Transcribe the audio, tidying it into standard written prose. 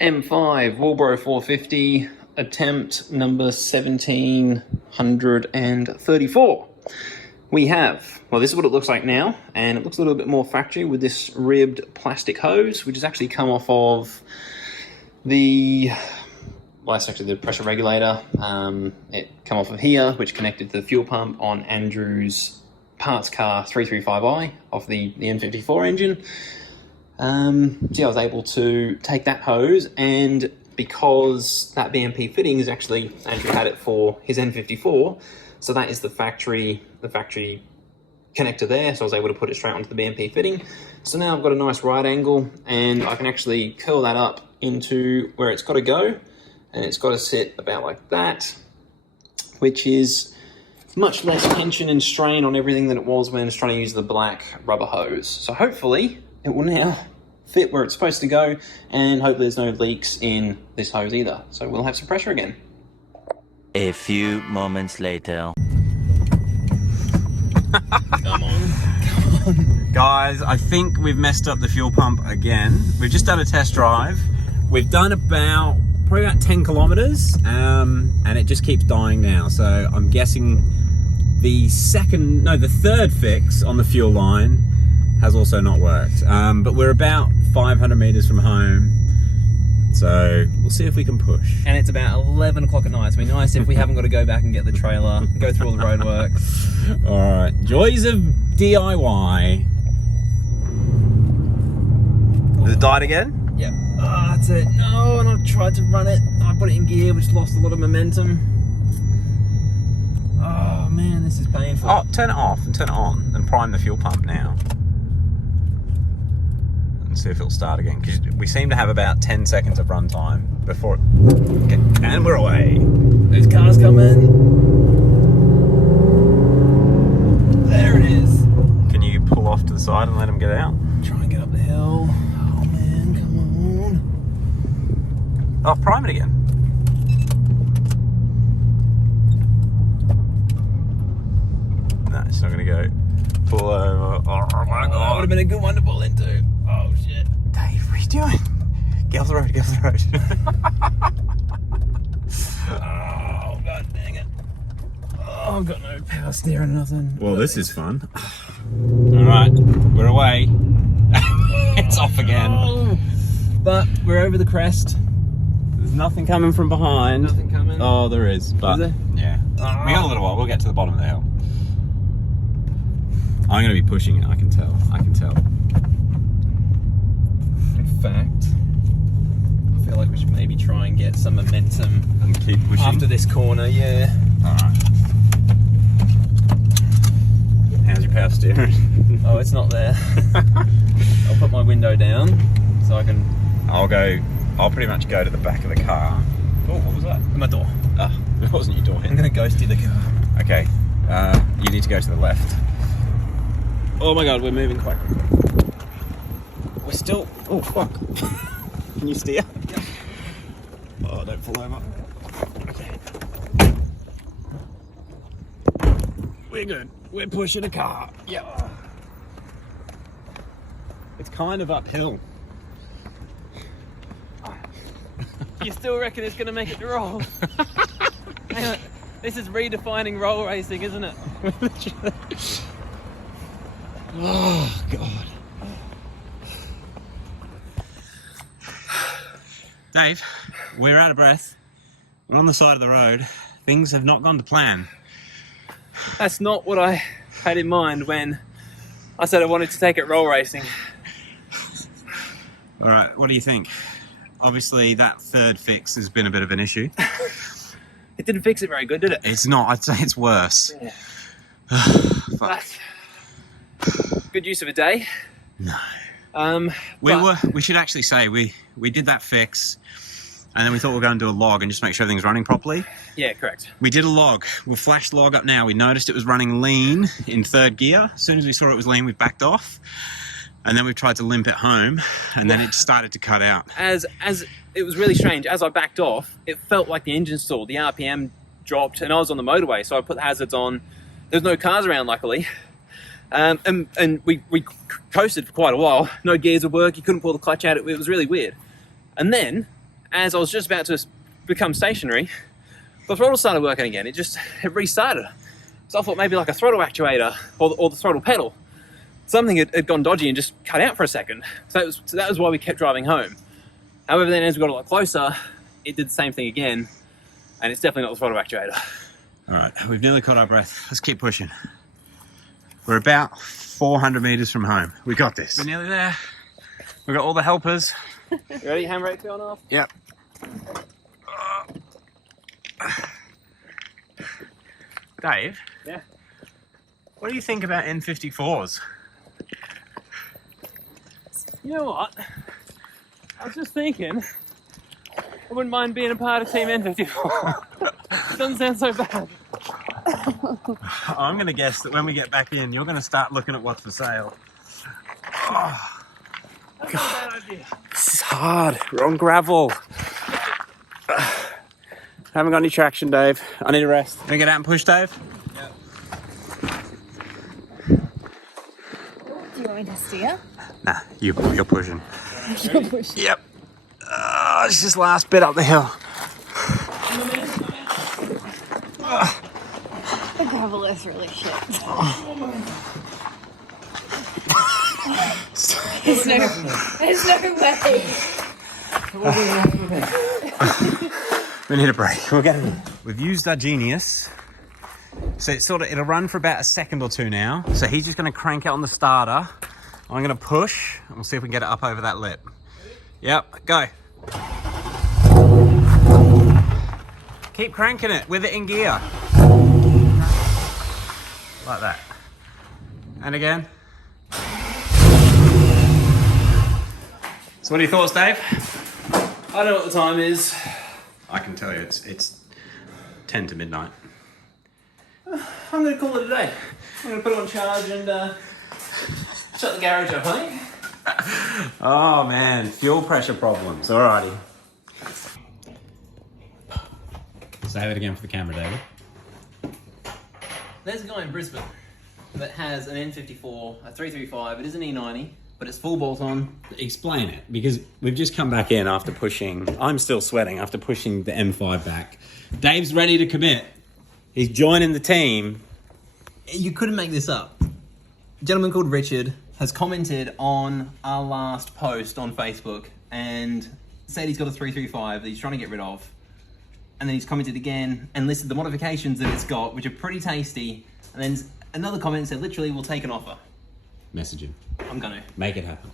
M5 Walbro 450, attempt number 1734. We have, well, this is what it looks like now, and it looks a little bit more factory with this ribbed plastic hose, which has actually come off of the, well, that's actually the pressure regulator. It come off of here, which connected to the fuel pump on Andrew's parts car 335i off the N54 engine. So yeah, I was able to take that hose, and because that BMP fitting is actually, Andrew had it for his N54, so that is the factory connector there, so I was able to put it straight onto the BMP fitting. So now I've got a nice right angle, and I can actually curl that up into where it's got to go, and it's got to sit about like that, which is much less tension and strain on everything than it was when I was trying to use the black rubber hose. So hopefully it will now fit where it's supposed to go, and hopefully there's no leaks in this hose either. So we'll have some pressure again. A few moments later. Come on. Guys, I think we've messed up the fuel pump again. We've just done a test drive. We've done probably about 10 kilometers, and it just keeps dying now. So I'm guessing the third fix on the fuel line has also not worked. But we're about 500 meters from home, so we'll see if we can push. And it's about 11 o'clock at night, so it'd be nice if we haven't got to go back and get the trailer, go through all the roadworks. All right, joys of DIY. Has it died again? Yep. Oh, that's it. No, and I tried to run it. I put it in gear, which lost a lot of momentum. Oh man, this is painful. Oh, turn it off and turn it on and prime the fuel pump now. And see if it'll start again. Because we seem to have about 10 seconds of runtime before it... Okay, and we're away. There's cars coming. There it is. Can you pull off to the side and let them get out? Try and get up the hill. Oh man, come on. Oh, prime it again. No, it's not going to go. Pull over. Oh my God. That would have been a good one to pull into. Oh shit. Dave, what are you doing? Get off the road, get off the road. Oh god dang it. Oh, I've got no power steering, nothing. Well, this is fun. Alright, we're away. It's off again. Oh, but we're over the crest. There's nothing coming from behind. Nothing coming. Oh, there is. But Is there? yeah. We got a little while. We'll get to the bottom of the hill. I'm going to be pushing it, I can tell. I can tell. In fact, I feel like we should maybe try and get some momentum And keep pushing. after this corner, yeah. Alright. How's your power steering? Oh, it's not there. I'll put my window down so I can... I'll pretty much go to the back of the car. Oh, what was that? My door. Ah, it wasn't your door. I'm going to ghosty the car. Okay, you need to go to the left. Oh my God, we're moving quite quickly. We're still, oh fuck. Can you steer? Yeah. Oh, don't fall over. Okay. We're good. We're pushing a car. Yeah. It's kind of uphill. You still reckon it's going to make it to roll? Hang on. This is redefining roll racing, isn't it? Oh, God. Dave, we're out of breath. We're on the side of the road. Things have not gone to plan. That's not what I had in mind when I said I wanted to take it roll racing. All right, what do you think? Obviously, that third fix has been a bit of an issue. It didn't fix it very good, did it? It's not. I'd say it's worse. Yeah. Fuck. That's good use of a day. No. But We should actually say we did that fix, and then we thought we were going to do a log and just make sure everything's running properly. yeah, correct. We did a log. We flashed the log up now. We noticed it was running lean in third gear. As soon as we saw it was lean, we backed off. And then we tried to limp it home, and then it started to cut out. As it was really strange. As I backed off, it felt like the engine stalled. The RPM dropped, and I was on the motorway, so I put the hazards on. There was no cars around, luckily. And we coasted for quite a while. No gears would work. You couldn't pull the clutch out. It was really weird. And then as I was just about to become stationary, the throttle started working again. It restarted. So I thought maybe like a throttle actuator or the throttle pedal. Something had gone dodgy and just cut out for a second. So that was why we kept driving home. However, then as we got a lot closer, it did the same thing again, and it's definitely not the throttle actuator. All right, we've nearly caught our breath. Let's keep pushing. We're about 400 meters from home. We got this. We're nearly there. We've got all the helpers. You ready? Handbrake going off? Yep. Dave? Yeah? What do you think about N54s? You know what? I was just thinking, I wouldn't mind being a part of Team N54. It doesn't sound so bad. I'm going to guess that when we get back in, you're going to start looking at what's for sale. Oh, That's not a bad idea. this is hard. We're on gravel. Haven't got any traction, Dave. I need a rest. Can I get out and push, Dave? Yep. Do you want me to steer? Nah, you're pushing. You're pushing. Yep. It's this last bit up the hill. The gravel is really shit. There's no way. We need a break. We'll get it in. We've used our Genius. So it'll run for about a second or two now. So he's just going to crank it on the starter. I'm going to push, and we'll see if we can get it up over that lip. Yep, go. Keep cranking it with it in gear. Like that. And again. So what are your thoughts, Dave? I don't know what the time is. I can tell you it's 10 to midnight. I'm going to call it a day. I'm going to put it on charge and shut the garage up, I think. Oh man, fuel pressure problems. Alrighty. Say that again for the camera, David. There's a guy in Brisbane that has an N54, a 335. It is an E90, but it's full bolt on. Explain it, because we've just come back in after pushing. I'm still sweating after pushing the M5 back. Dave's ready to commit. He's joining the team. You couldn't make this up. A gentleman called Richard has commented on our last post on Facebook and said he's got a 335 that he's trying to get rid of. And then he's commented again and listed the modifications that it's got, which are pretty tasty. And then another comment said, literally, we'll take an offer. Message him. I'm gonna. Make it happen.